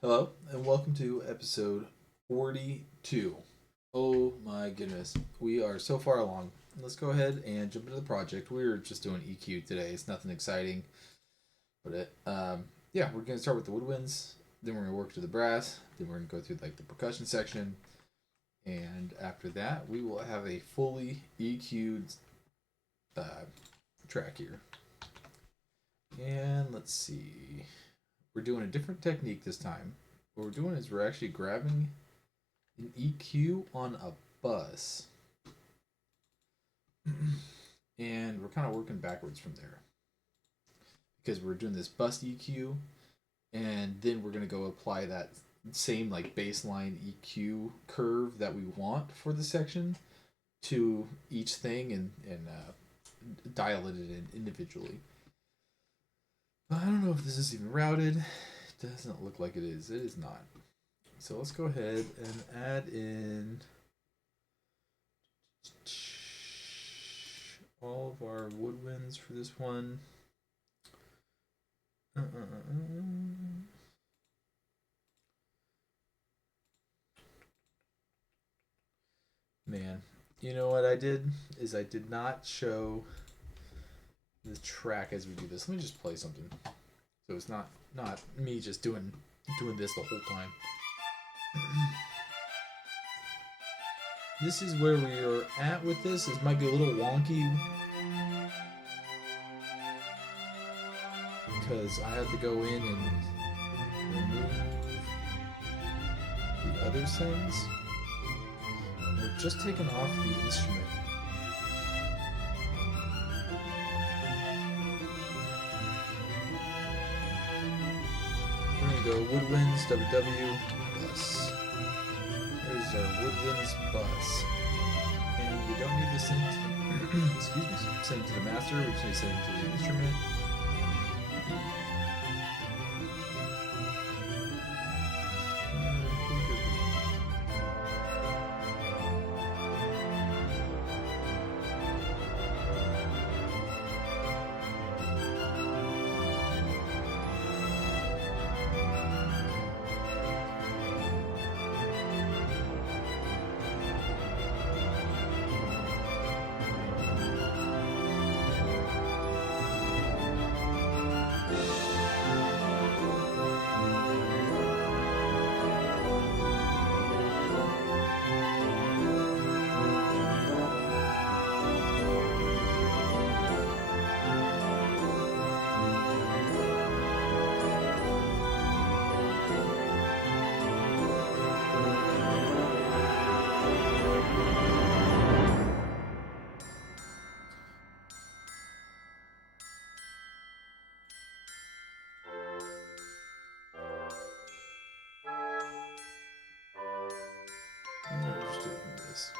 Hello, and welcome to episode 42. Oh my goodness, we are so far along. Let's go ahead and jump into the project. We're just doing EQ today. It's nothing exciting, but yeah, we're gonna start with the woodwinds. Then we're gonna work to the brass. Then we're gonna go through like the percussion section, and after that, we will have a fully EQ'd uh, track here. And let's see. We're doing a different technique this time. What we're doing is we're actually grabbing an EQ on a bus. And we're kind of working backwards from there. Because we're doing this bus EQ, and then we're going to go apply that same like baseline EQ curve that we want for the section to each thing and dial it in individually. I don't know if this is even routed. It doesn't look like it is. It is not. So let's go ahead and add in all of our woodwinds for this one. Man, you know what I did? Is I did not show the track as we do this. Let me just play something. So it's not me just doing this the whole time. This is where we are at with this. This might be a little wonky because I have to go in and remove the other sends. We're just taking off the instrument. We're gonna go woodwinds, WW, bus. There's our woodwinds bus. And we don't need to send to, excuse me, send it to the master, we just need to send it to the instrument. We're just doing this.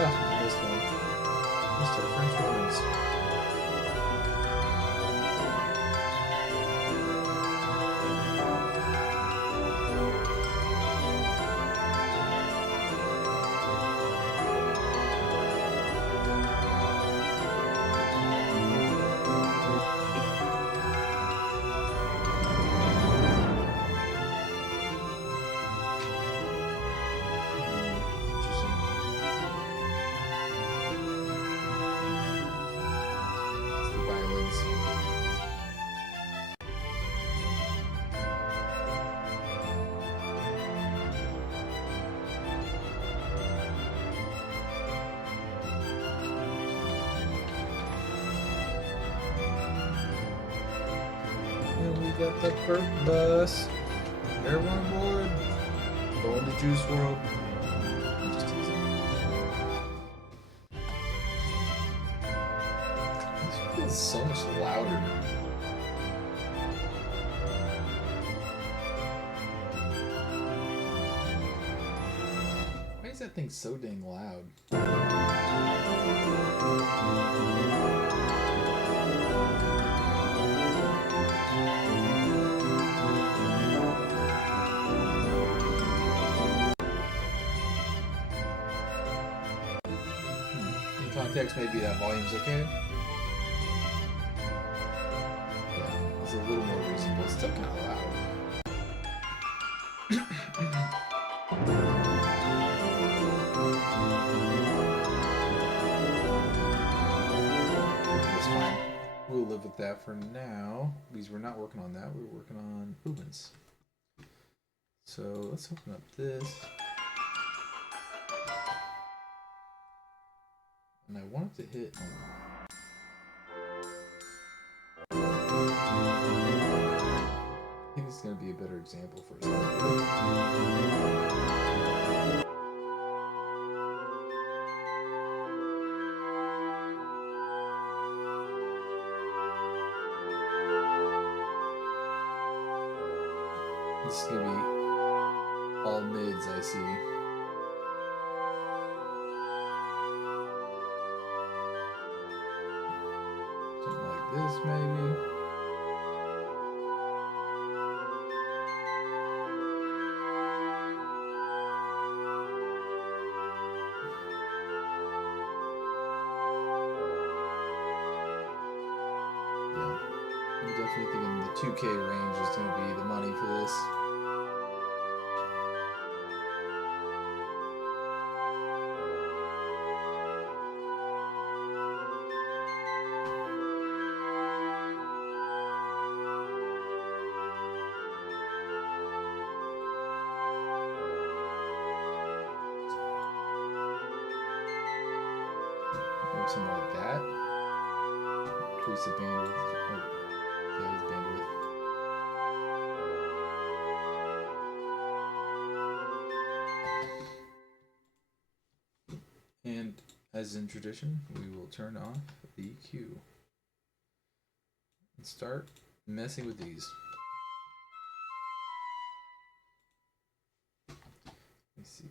Ah, this one. Mr. French horns. It's the violins. And we got the perk bus. Everyone aboard. Going to Juice World. I'm just teasing. This feels so much louder. Why is that thing so dang loud? context, maybe that volume's okay. Yeah, it's a little more reasonable. It's still kind of loud. That's fine. We'll live with that for now, because we're not working on that. We're working on movements. So let's open up this. And I want it to hit on. I think this is going to be a better example for us. This is going to be all mids, I see. Something like this, maybe. Yeah, I'm definitely thinking the 2K range is going to be the money for this. Maybe something like that. Increase the bandwidth. Oh, yeah, his bandwidth. And as in tradition, we will turn off the EQ and start messing with these. Let's see.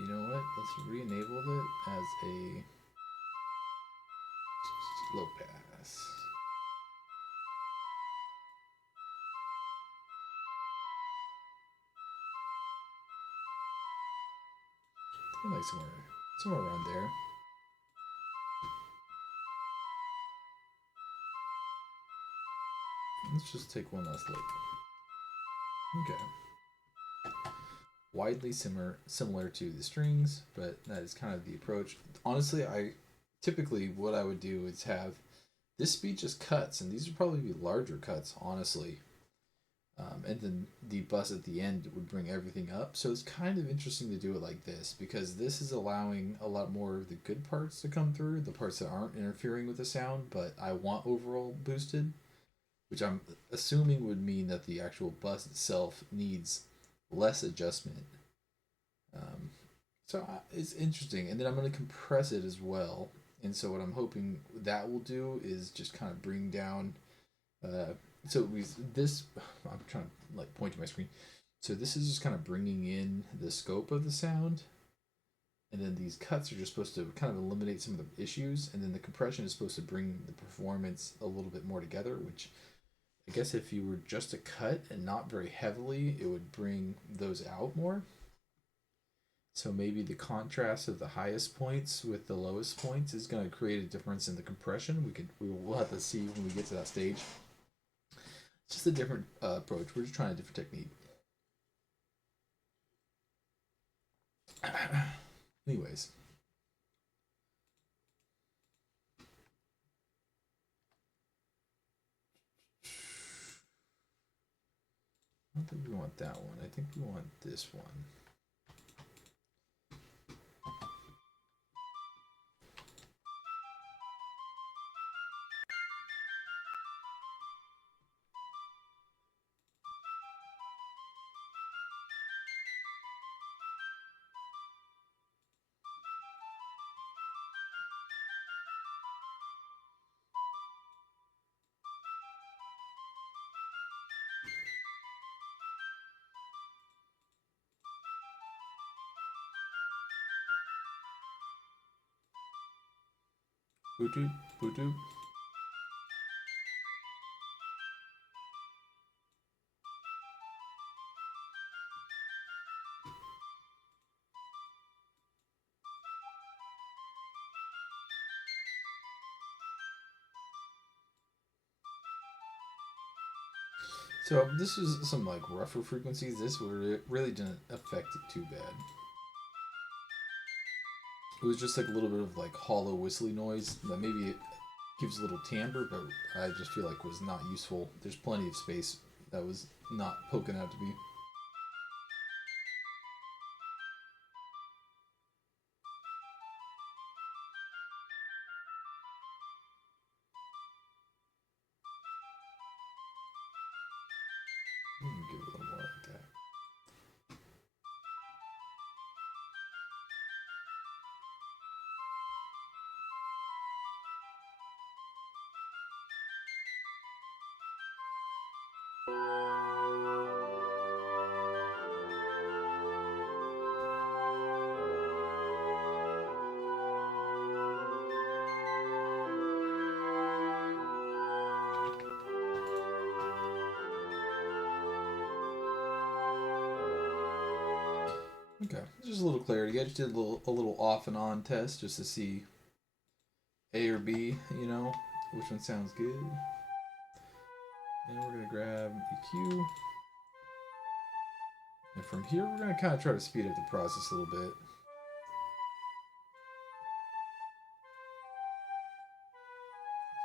You know what? Let's re-enable it as a low pass. I think like somewhere around there. Let's just take one last look. Okay. Widely similar to the strings, but that is kind of the approach. Honestly, typically what I would do is have this speed just cuts, and these would probably be larger cuts, honestly. And then the bus at the end would bring everything up. So it's kind of interesting to do it like this, because this is allowing a lot more of the good parts to come through, the parts that aren't interfering with the sound, but I want overall boosted, which I'm assuming would mean that the actual bus itself needs less adjustment. So it's interesting. And then I'm going to compress it as well. And so what I'm hoping that will do is just kind of bring down this I'm trying to like point to my screen. So this is just kind of bringing in the scope of the sound, and then these cuts are just supposed to kind of eliminate some of the issues, and then the compression is supposed to bring the performance a little bit more together, which I guess if you were just a cut and not very heavily, it would bring those out more. So maybe the contrast of the highest points with the lowest points is going to create a difference in the compression. We'll have to see when we get to that stage. It's just a different approach. We're just trying a different technique. Anyways. don't think we want that one. I think we want this one. Boo-doop, boo-doop. So this is some like rougher frequencies. This really didn't affect it too bad. It was just like a little bit of like hollow whistly noise that maybe it gives a little timbre, but I just feel like was not useful. There's plenty of space that was not poking out to be. Give it a little more like that. Okay, just a little clarity. I just did a little off and on test just to see A or B, you know, which one sounds good. And we're gonna grab EQ. And from here, we're gonna kind of try to speed up the process a little bit.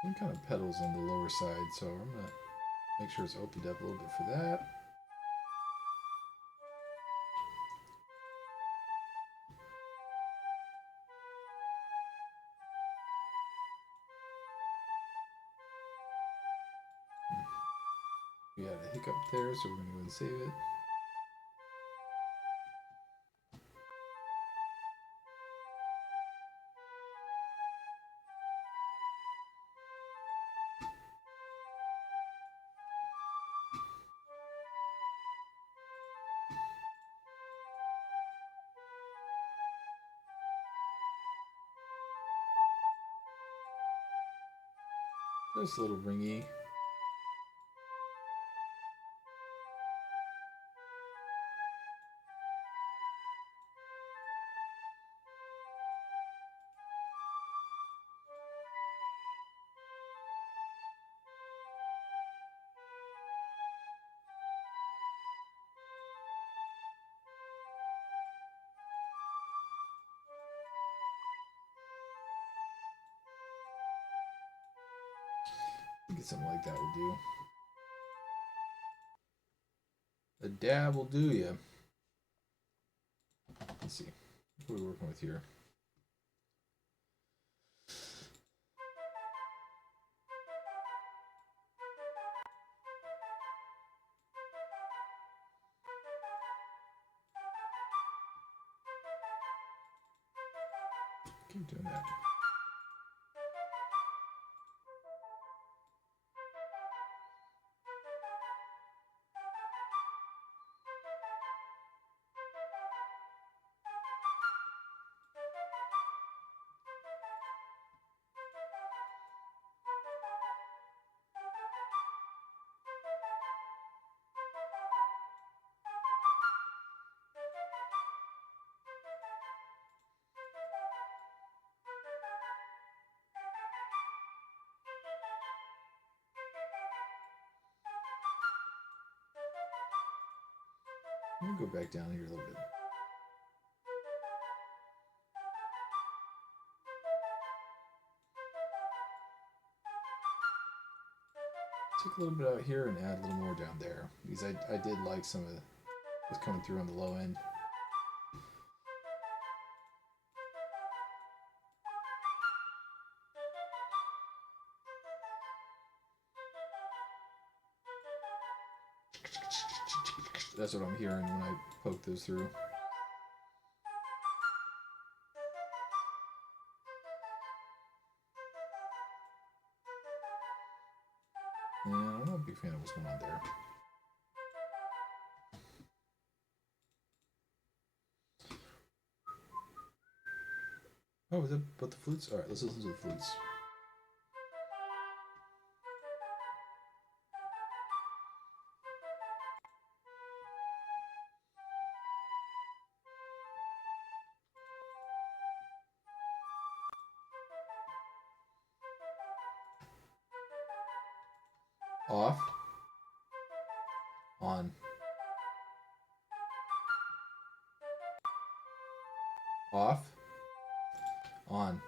Some kind of pedals on the lower side, so I'm gonna make sure it's opened up a little bit for that. We had a hiccup there, so we're gonna go and save it. Just a little ringy. I think something like that will do. A dab will do ya. Let's see. What are we working with here? Keep doing that. Let me go back down here a little bit. Take a little bit out here and add a little more down there because I did like some of what's coming through on the low end. That's what I'm hearing when I poke those through. Yeah, I'm not a big fan of what's going on there. Oh, is that what the flutes? Alright, let's listen to the flutes. Off. On. Off. On.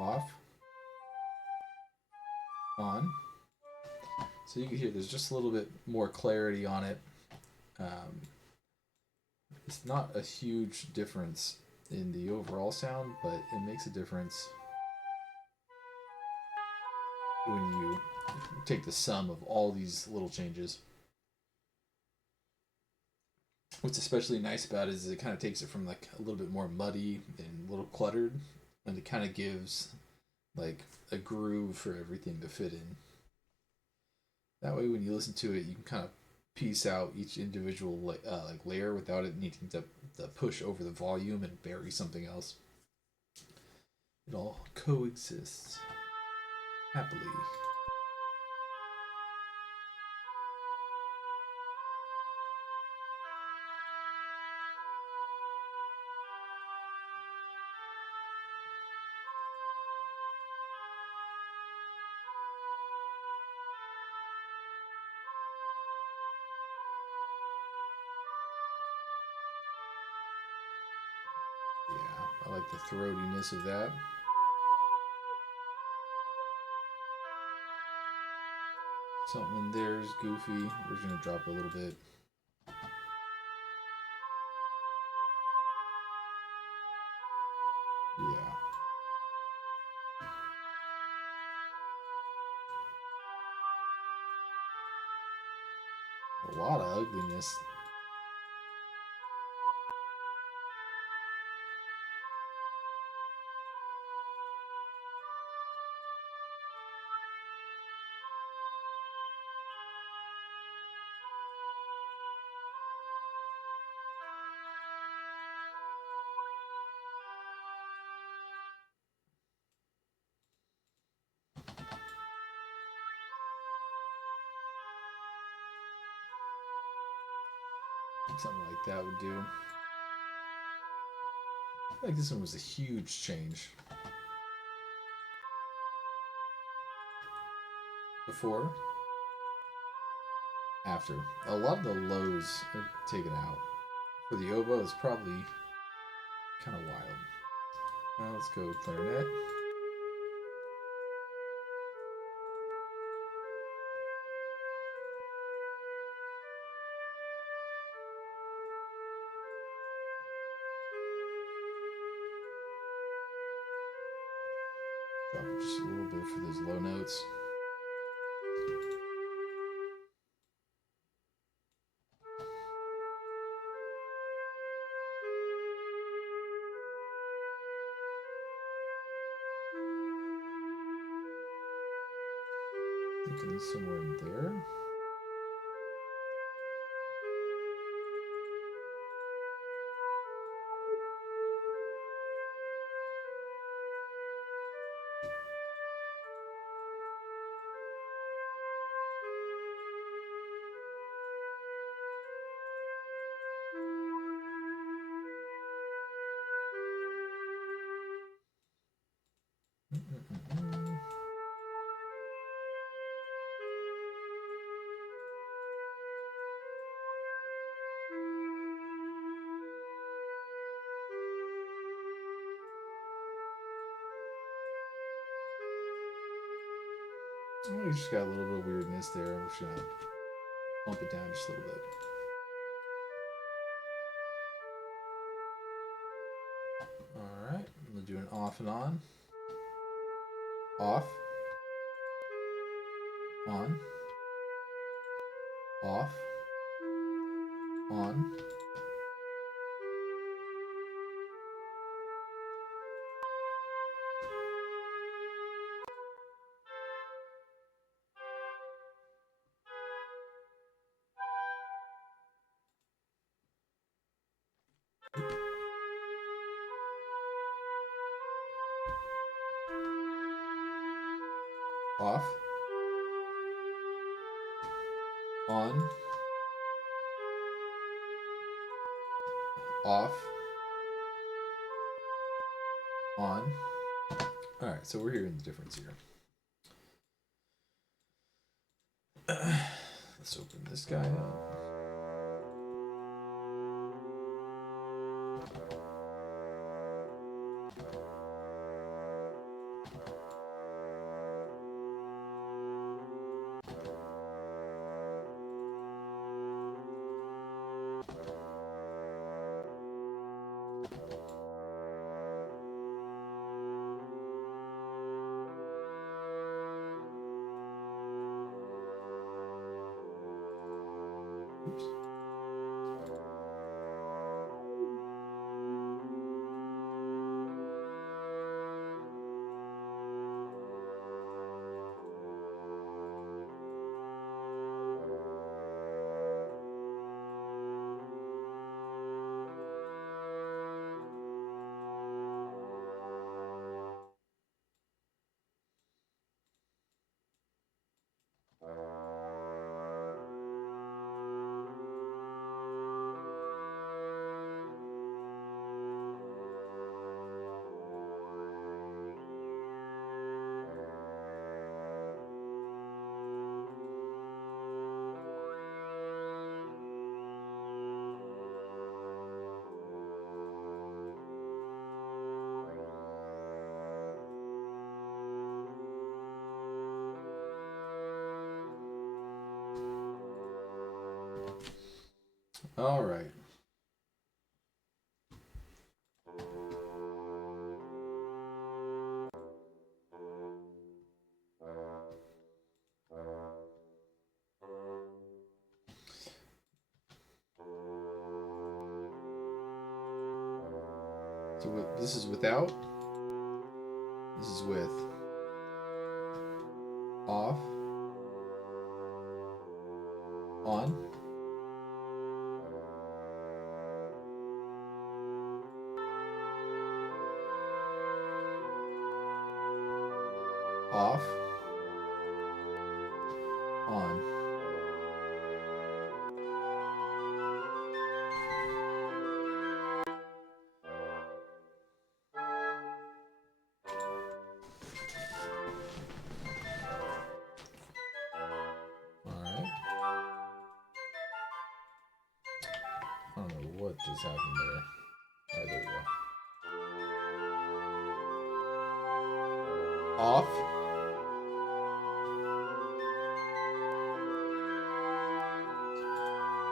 Off. On. So you can hear there's just a little bit more clarity on it. It's not a huge difference in the overall sound, but it makes a difference when you take the sum of all these little changes. What's especially nice about it is it kind of takes it from like a little bit more muddy and a little cluttered, and it kind of gives like a groove for everything to fit in. That way, when you listen to it, you can kind of piece out each individual like layer without it needing to push over the volume and bury something else. It all coexists happily. I like the throatiness of that. Something in there is goofy. We're just going to drop a little bit. Yeah. A lot of ugliness. Something like that would do. I feel like this one was a huge change. Before, after. A lot of the lows are taken out. For the oboe, it's probably kind of wild. Now let's go clarinet. Drop it just a little bit for those low notes. Thinking somewhere in there. We just got a little bit of weirdness there. I'm just gonna bump it down just a little bit. Alright, I'm gonna do an off and on. Off. On. Off. On. Off. On. Off. On. Alright, so we're hearing the difference here. Let's open this guy up. Oops. All right. So this is without. This is with. Off. On. Off. On. Alright. I don't know what just happened there. Alright, there we go. Off.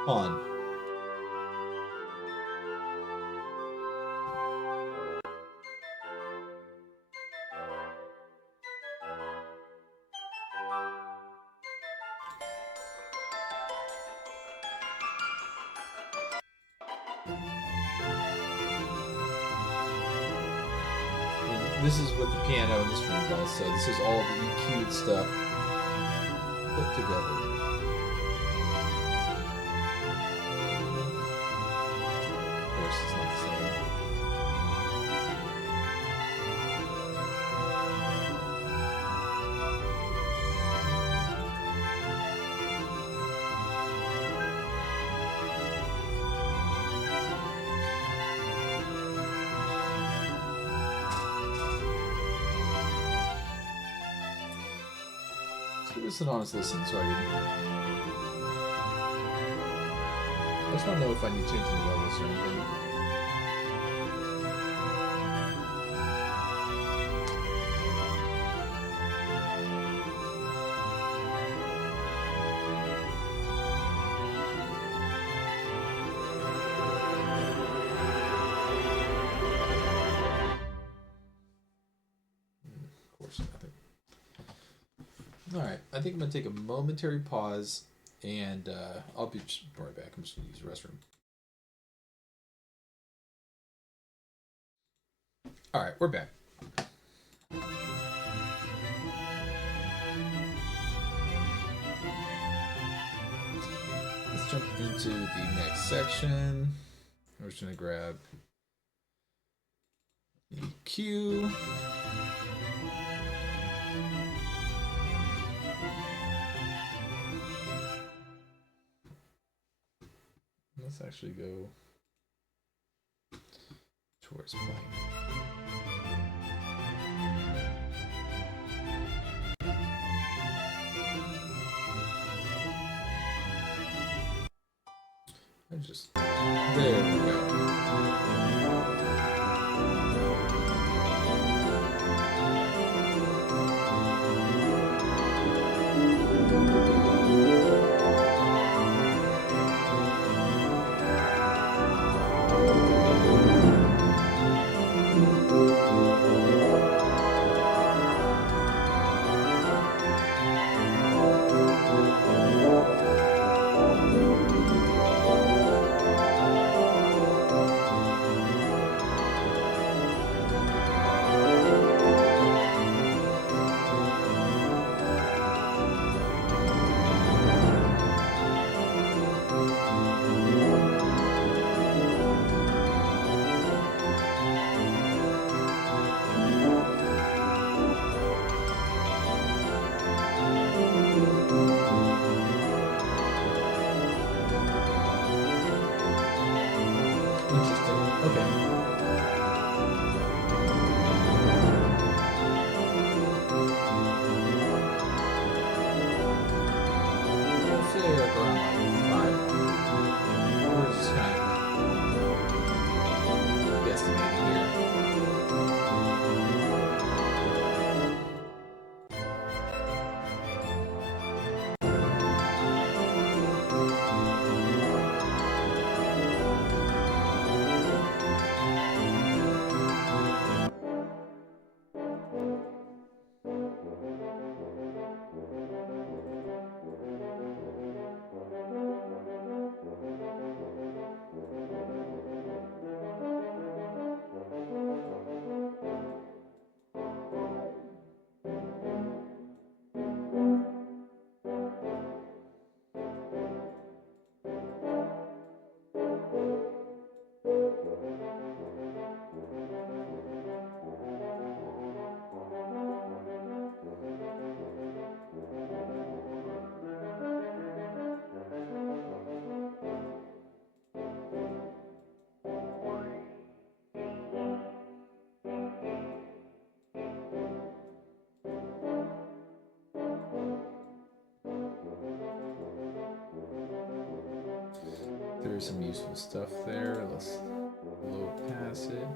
On. This is what the piano and the string does, so this is all the EQ'd stuff put together. Of course, it's not the same. Let's give this an honest listen so I just want to know if I need to change the levels or anything. All right, I think I'm gonna take a momentary pause, and I'll be right back. I'm just gonna use the restroom. All right, we're back. Let's jump into the next section. We're just gonna grab EQ. Let's actually go towards playing. There we go. There's some useful stuff there. Let's low pass it.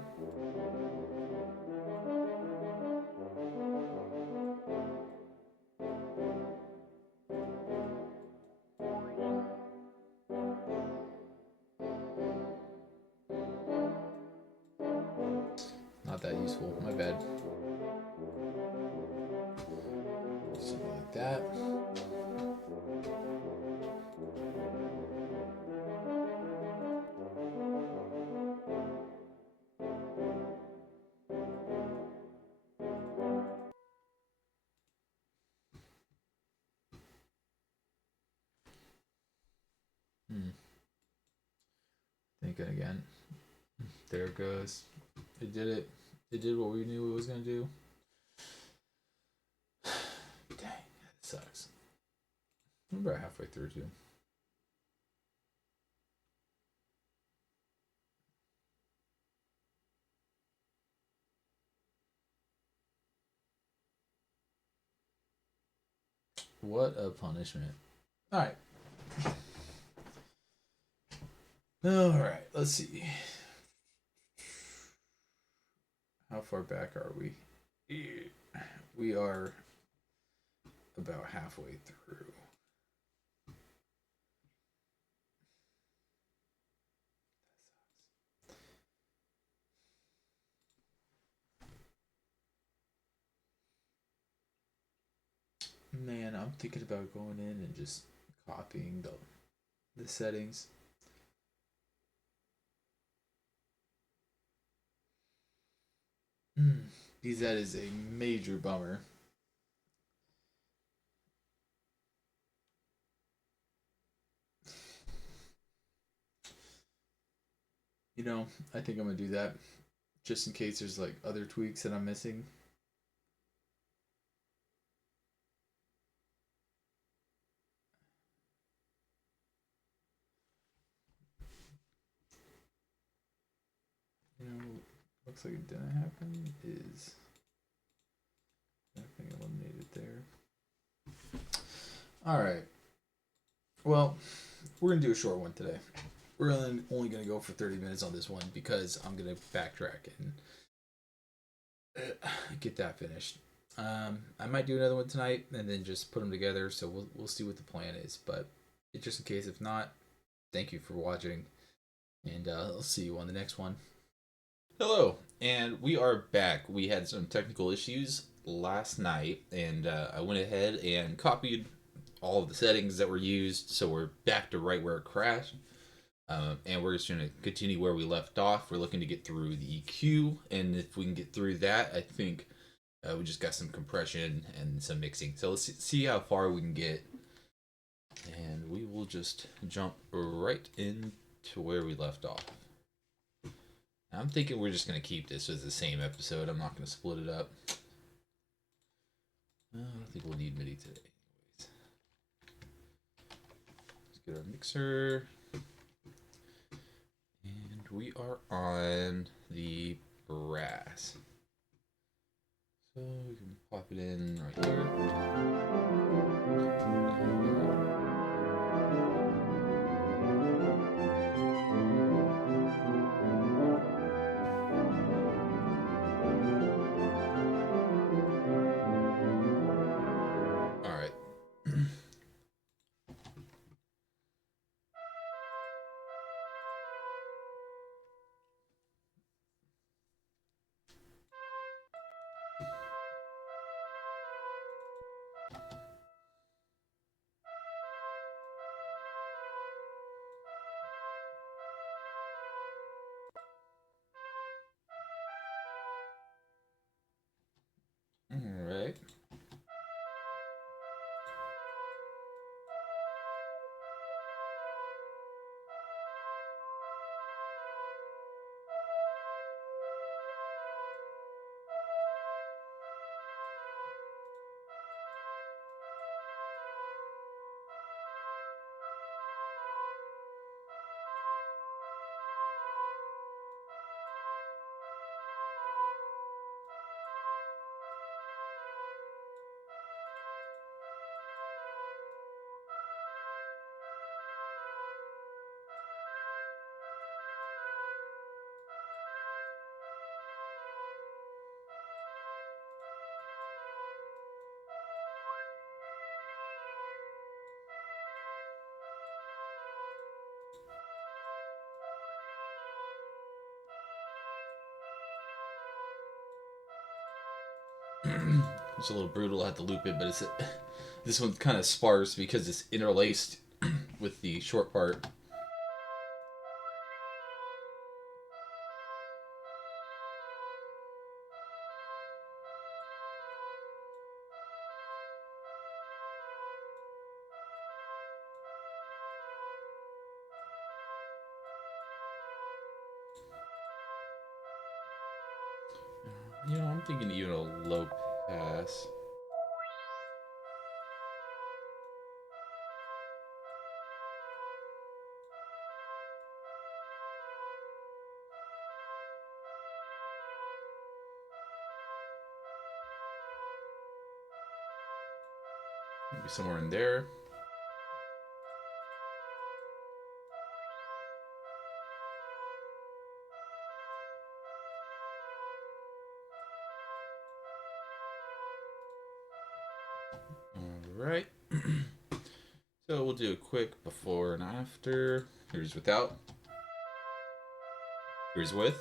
Not that useful, my bad. Something like that. Think it again. There it goes. It did it. It did what we knew it was gonna do. Dang, that sucks. I'm about halfway through too. What a punishment. Alright. Alright, let's see. How far back are we? We are about halfway through. Man, I'm thinking about going in and just copying the settings. Because that is a major bummer. You know, I think I'm gonna do that just in case there's like other tweaks that I'm missing. You know, looks like it didn't happen. Is nothing eliminated there? All right. Well, we're gonna do a short one today. We're only gonna go for 30 minutes on this one because I'm gonna backtrack and get that finished. I might do another one tonight and then just put them together. So we'll see what the plan is. But just in case, if not, thank you for watching, and I'll see you on the next one. Hello, and we are back. We had some technical issues last night, and I went ahead and copied all of the settings that were used, so we're back to right where it crashed. And we're just going to continue where we left off. We're looking to get through the EQ, and if we can get through that, I think we just got some compression and some mixing. So let's see how far we can get, and we will just jump right into where we left off. I'm thinking we're just going to keep this as the same episode. I'm not going to split it up. I don't think we'll need MIDI today. Let's get our mixer. And we are on the brass. So we can pop it in right here. Alright. It's a little brutal. I have to loop it, but this one's kind of sparse because it's interlaced with the short part. You know, I'm thinking even a low pass. Maybe somewhere in there. Alright. So we'll do a quick before and after. Here's without. Here's with.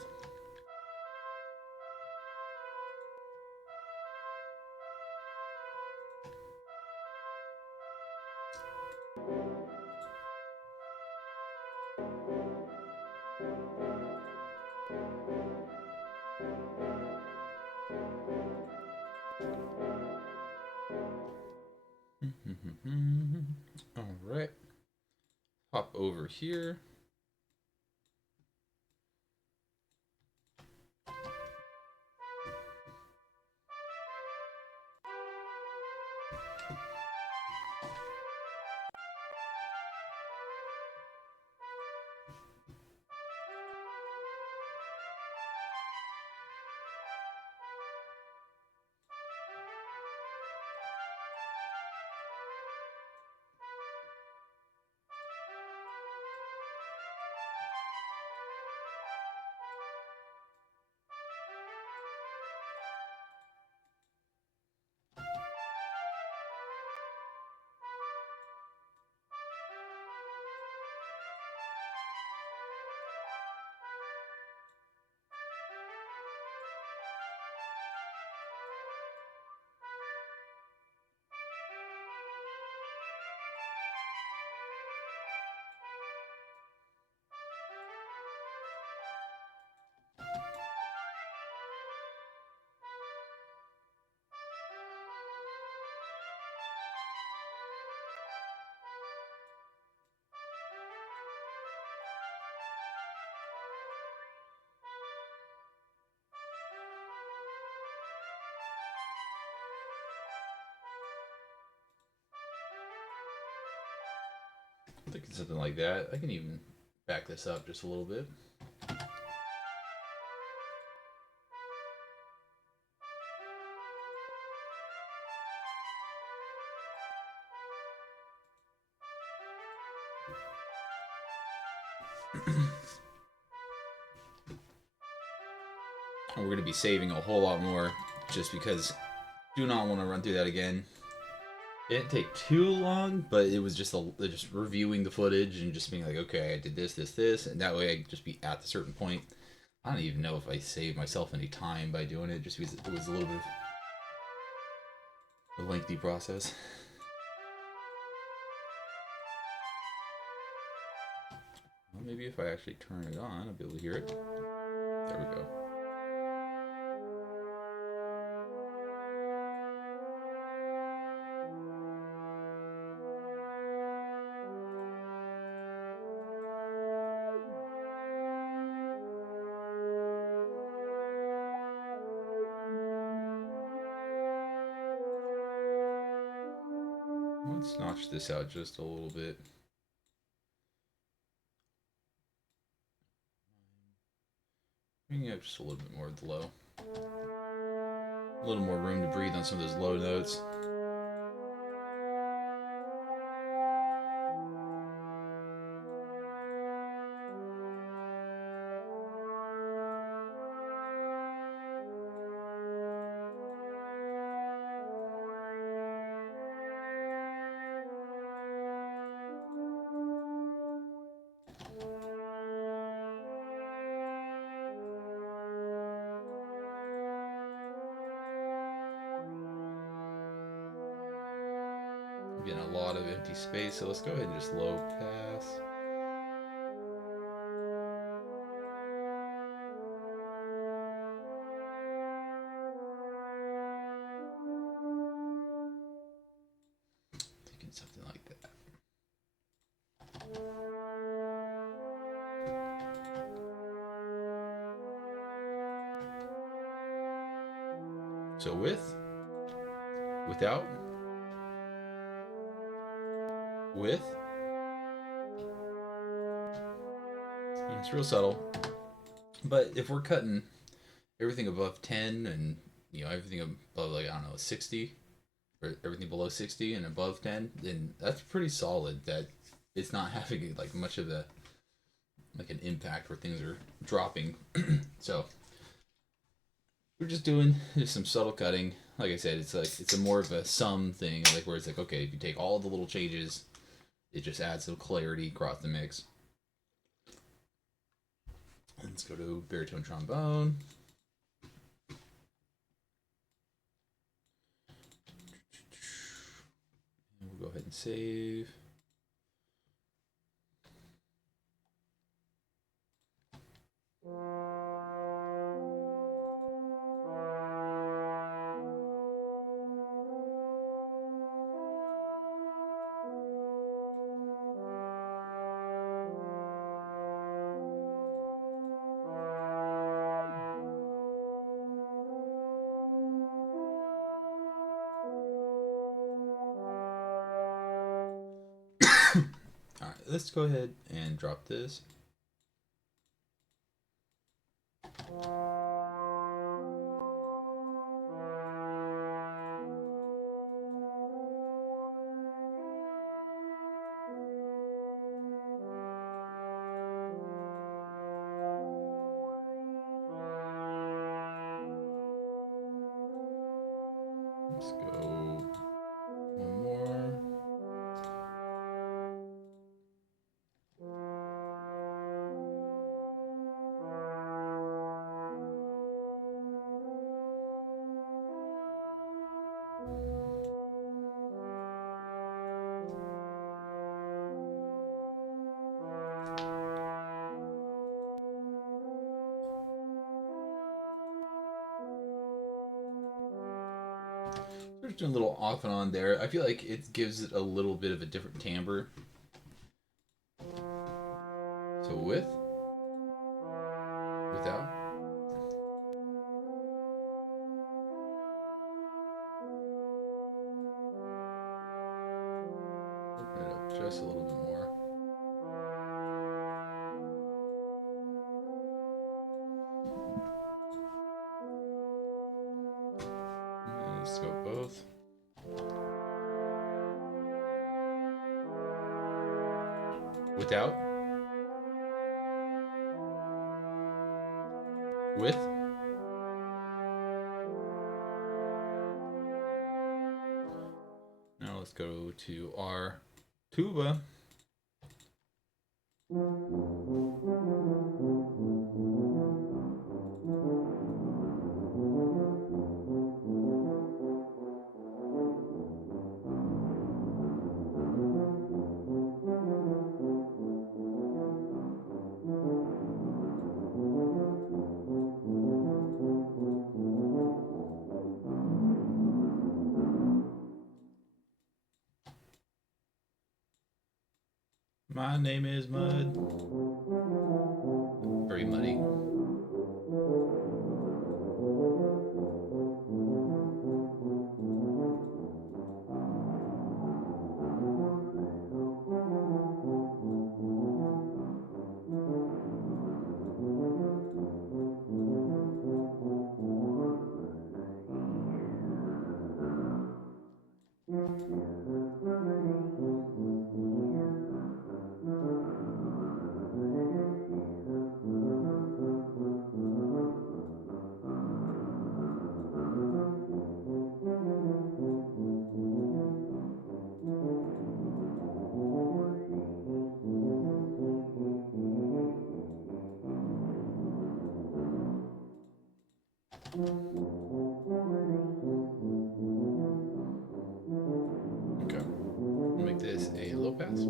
All right. Hop over here. I'm thinking something like that. I can even back this up just a little bit. We're going to be saving a whole lot more just because do not want to run through that again. It didn't take too long, but it was just just reviewing the footage and just being like, okay, I did this, and that way I could just be at a certain point. I don't even know if I saved myself any time by doing it, just because it was a little bit of a lengthy process. Well, maybe if I actually turn it on, I'll be able to hear it. There we go. Let's notch this out just a little bit. Bring it up just a little bit more at the low. A little more room to breathe on some of those low notes. I'm getting a lot of empty space, so let's go ahead and just low pass. Thinking something like that. So with, without, with, and it's real subtle. But if we're cutting everything above 10 and everything above, like, I don't know, 60, or everything below 60 and above 10, then that's pretty solid that it's not having like much of the like an impact where things are dropping. So we're just doing just some subtle cutting. Like I said, it's a more of a sum thing, like where it's like, okay, if you take all the little changes, it just adds some clarity across the mix. Let's go to baritone trombone. And we'll go ahead and save. let's go ahead and drop this. Let's go one more. We're just doing a little off and on there. I feel like it gives it a little bit of a different timbre. So with, without. Open it up just a little bit more. And let's go both. Without. With. Now let's go to our tuba. My name is Mud. Very muddy. Okay, we'll make this a low pass.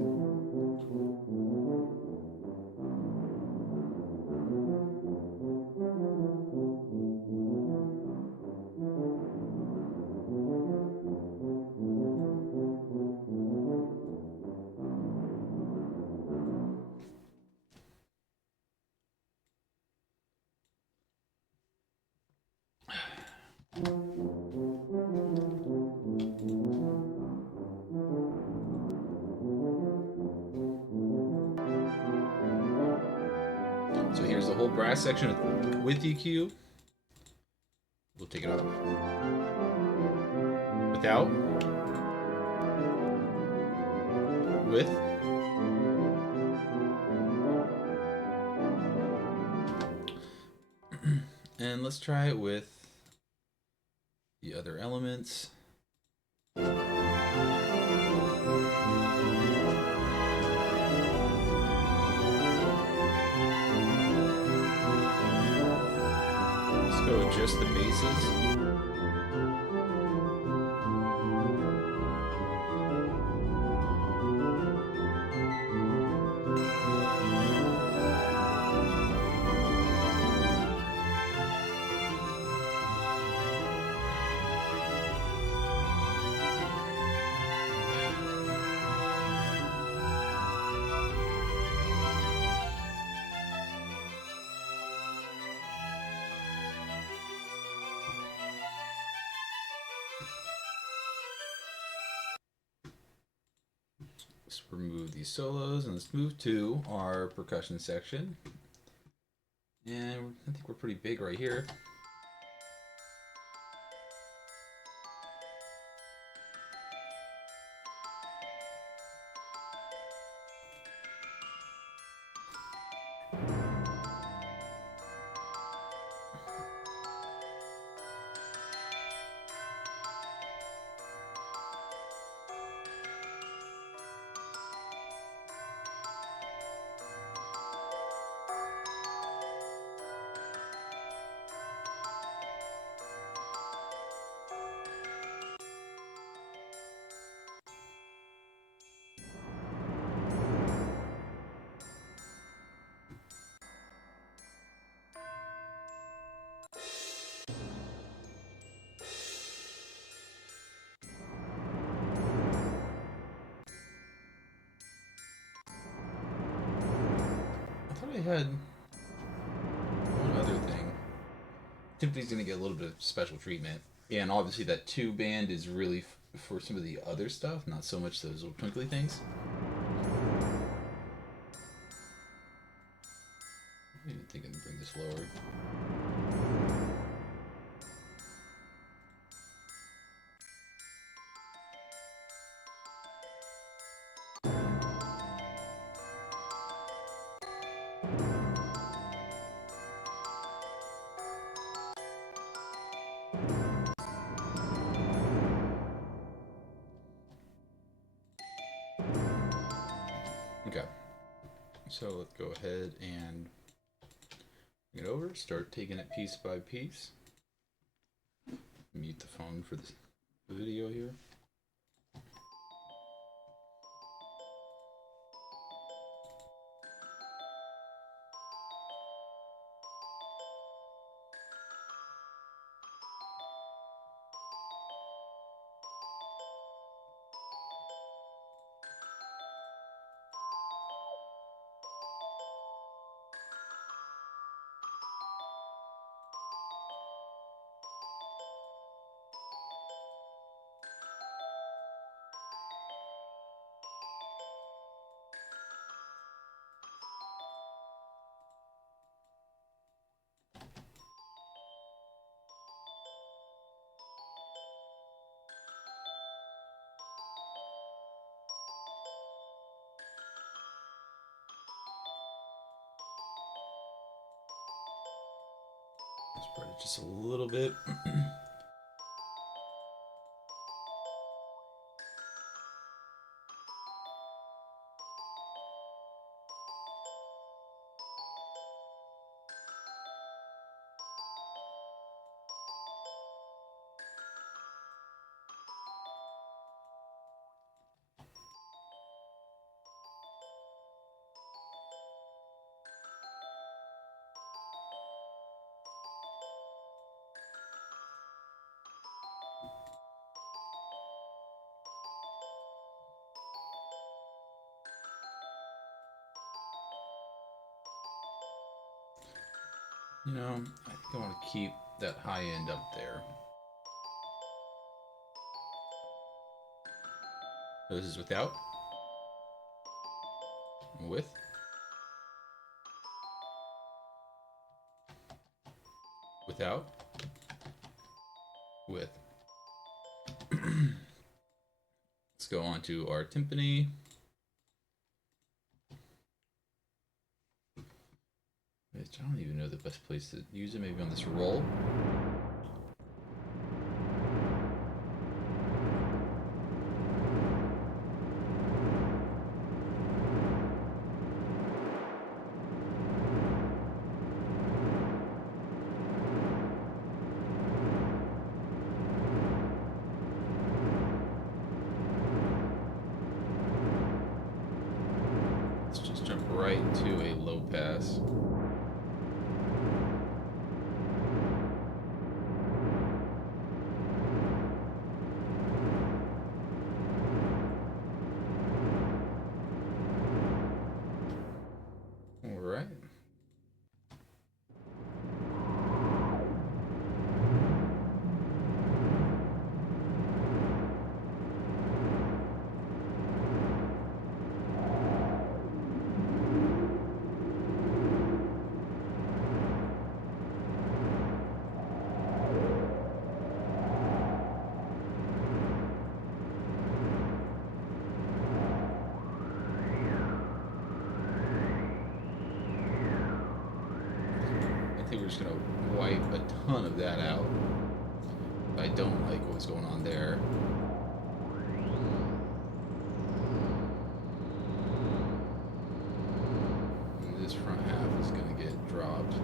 So here's the whole brass section with EQ. We'll take it off. Without. With. And let's try it with the other elements. Let's go with just the basses. Let's remove these solos and let's move to our percussion section. And I think we're pretty big right here. I thought I had one other thing. Tiffany's gonna get a little bit of special treatment. Yeah, and obviously that 2 band is really for some of the other stuff, not so much those little twinkly things. I didn't think I can bring this lower. Okay, so let's go ahead and bring it over, start taking it piece by piece. Mute the phone for the video here. Spread it just a little bit. You know, I think I want to keep that high end up there. So this is without, with, without, with. Let's go on to our timpani. I don't even know the best place to use it. Maybe on this roll. Let's just jump right to a low pass. just gonna wipe a ton of that out. I don't like what's going on there. And this front half is gonna get dropped.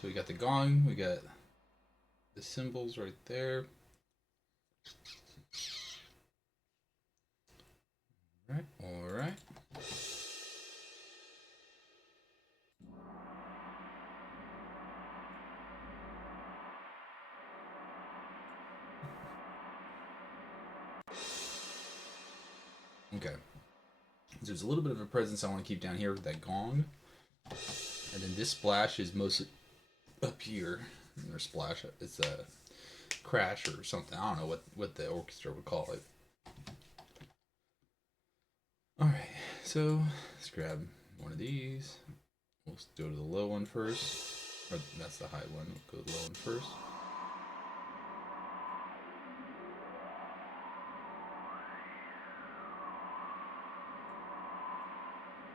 So we got the gong, we got the cymbals right there. All right. Okay. So there's a little bit of a presence I want to keep down here with that gong. And then this splash is mostly up here. Or splash, it's a crash or something. I don't know what the orchestra would call it. Alright, so let's grab one of these. We'll go to the low one first. Or that's the high one. We'll go to the low one first.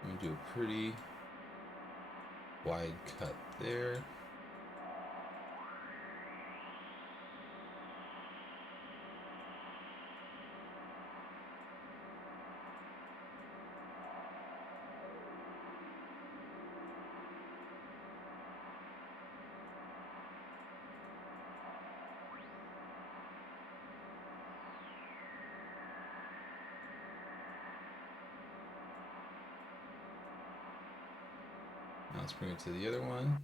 I'm gonna do a pretty wide cut there. Now let's bring it to the other one.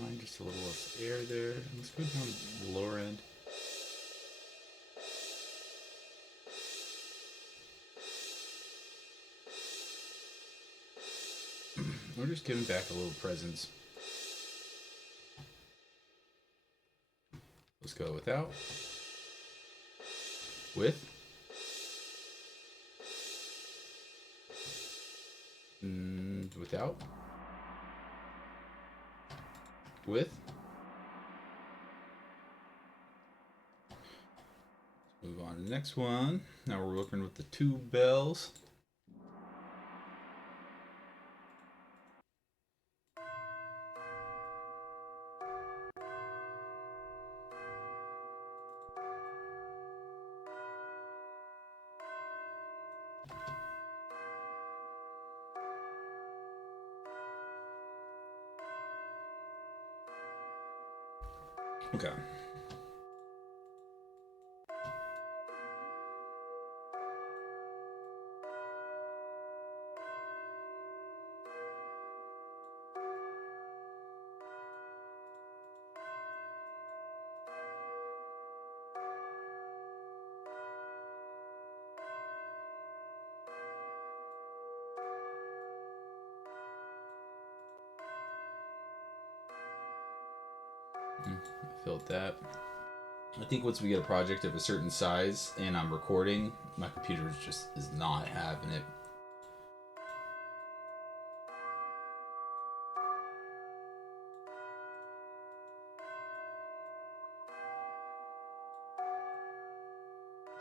Mine just a little less air there. Let's go down to the lower end. We're just giving back a little presence. Let's go without. With. Without. With. Let's move on to the next one. Now we're working with the two bells. Okay. I felt that. I think once we get a project of a certain size and I'm recording, my computer just is not having it.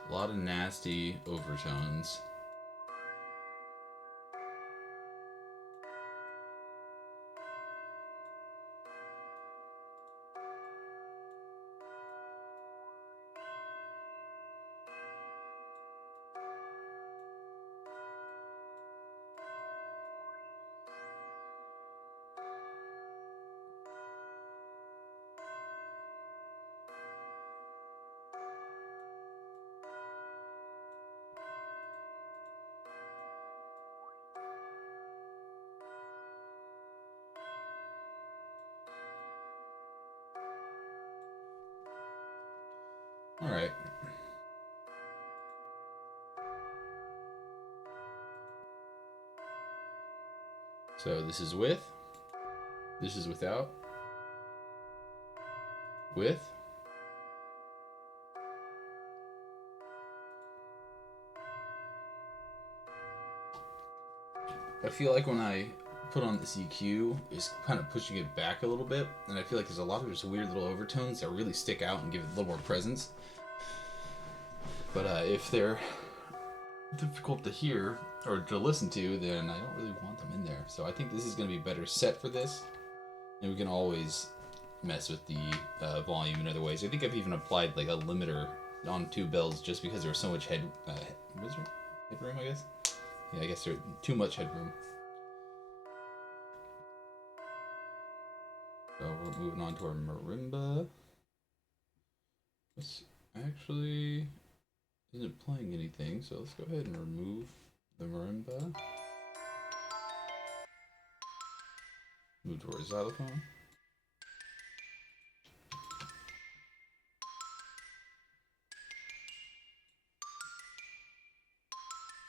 A lot of nasty overtones. All right. So this is with, this is without, with. I feel like when I put on this EQ, it's kind of pushing it back a little bit, and I feel like there's a lot of just weird little overtones that really stick out and give it a little more presence. But if they're difficult to hear or to listen to, then I don't really want them in there. So I think this is going to be better set for this, and we can always mess with the volume in other ways. I think I've even applied like a limiter on 2 bells just because there's so much headroom, I guess. Yeah, I guess there's too much headroom. So we're moving on to our marimba. This actually isn't playing anything, so let's go ahead and remove the marimba. Move to our xylophone.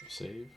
Save.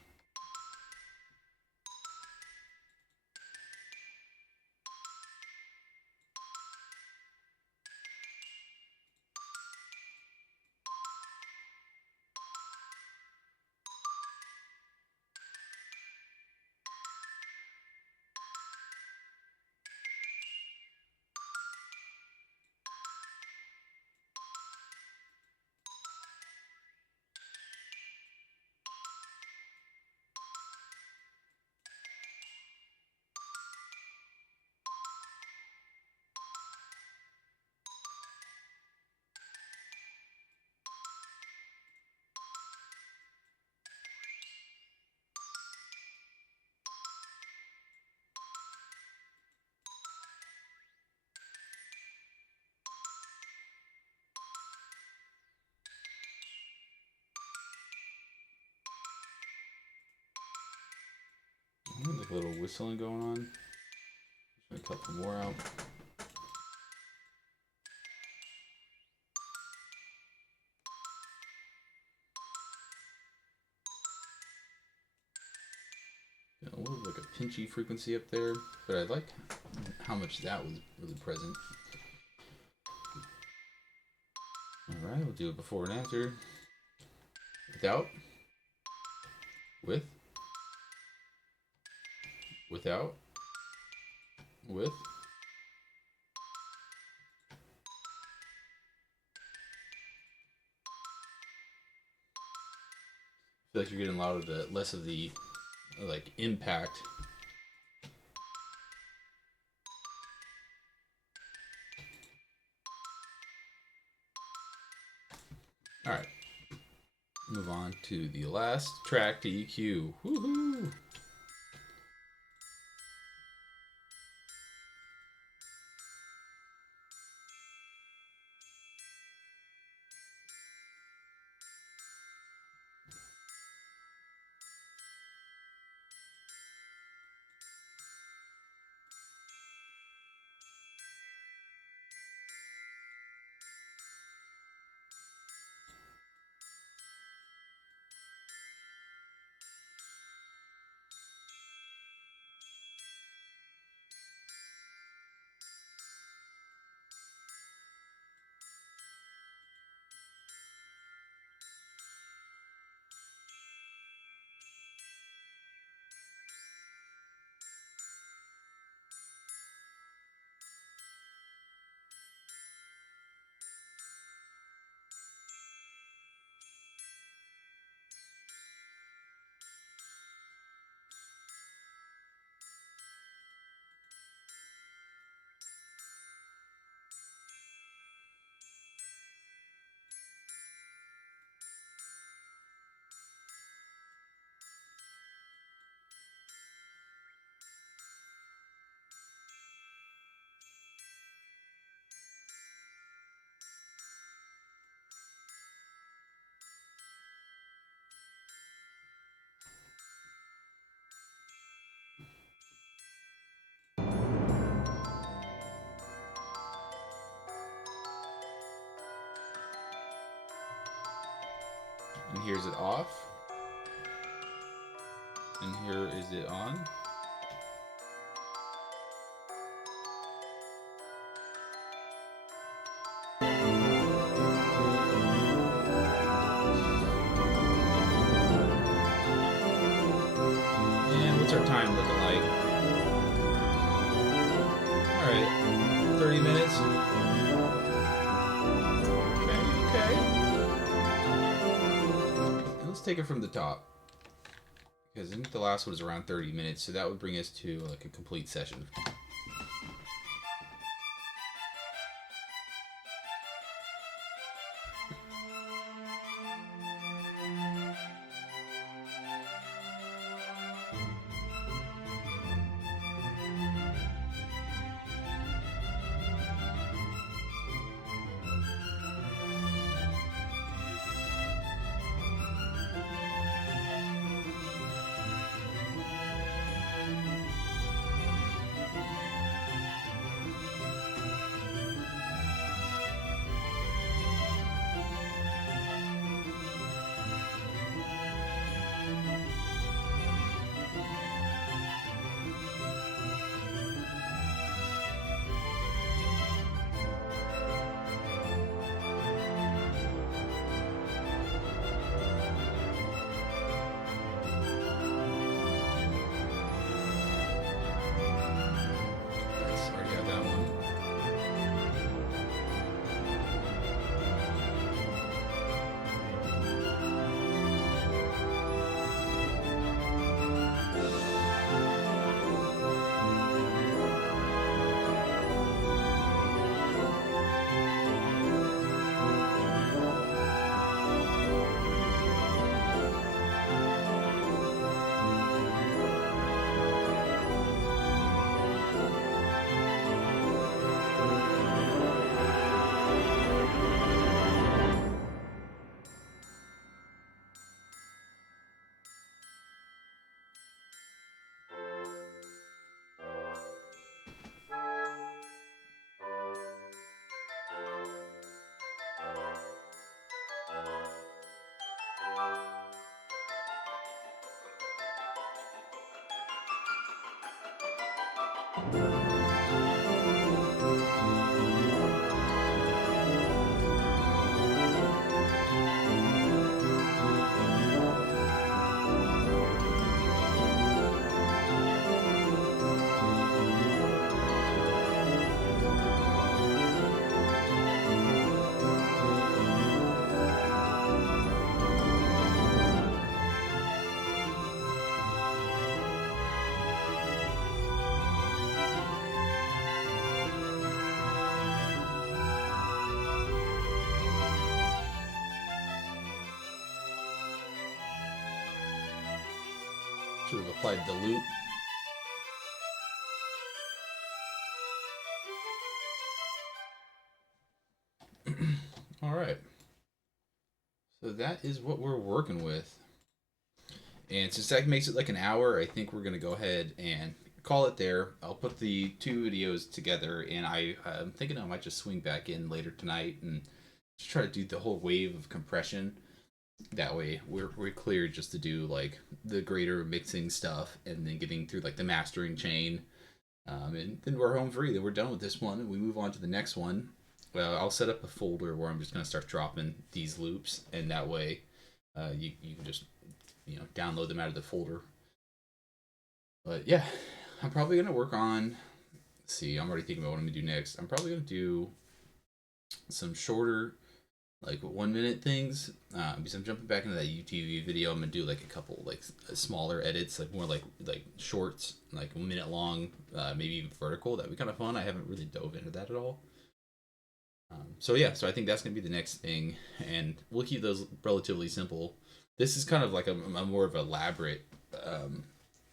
Like a little whistling going on. Just gonna cut some more out. A little like a pinchy frequency up there, but I like how much that was really present. Alright, we'll do it before and after. Without. With. Without. With. I feel like you're getting a lot of the less of the like impact. Alright. Move on to the last track to EQ. Woohoo! And here's it off. And here is it on. And what's our time looking like? Alright, 30 minutes. Okay. And let's take it from the top. Because I think the last one was around 30 minutes, so that would bring us to like a complete session. Should have applied the loop. All right. So that is what we're working with. And since that makes it like an hour, I think we're going to go ahead and call it there. I'll put the two videos together, and I'm thinking I might just swing back in later tonight and just try to do the whole wave of compression. That way we're clear just to do like the greater mixing stuff and then getting through like the mastering chain. And then we're home free. Then we're done with this one and we move on to the next one. Well, I'll set up a folder where I'm just going to start dropping these loops, and that way you can just download them out of the folder. But yeah, I'm probably going to work on, let's see, I'm already thinking about what I'm going to do next. I'm probably going to do some shorter, like 1 minute things, because I'm jumping back into that UTV video. I'm gonna do like a couple like smaller edits, like more like shorts, like 1 minute long, maybe even vertical. That'd be kind of fun. I haven't really dove into that at all. So I think that's gonna be the next thing, and we'll keep those relatively simple. This is kind of like a more of elaborate,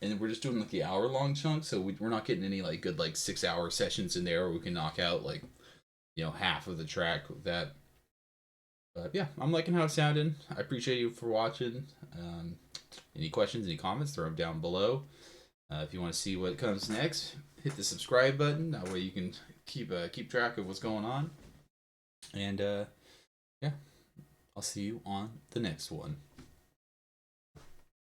and we're just doing like the hour-long chunk, so we're not getting any like good like 6-hour sessions in there where we can knock out like half of the track with that. But yeah, I'm liking how it sounded. I appreciate you for watching. Any questions, any comments, throw them down below. If you want to see what comes next, hit the subscribe button. That way you can keep track of what's going on. And yeah, I'll see you on the next one.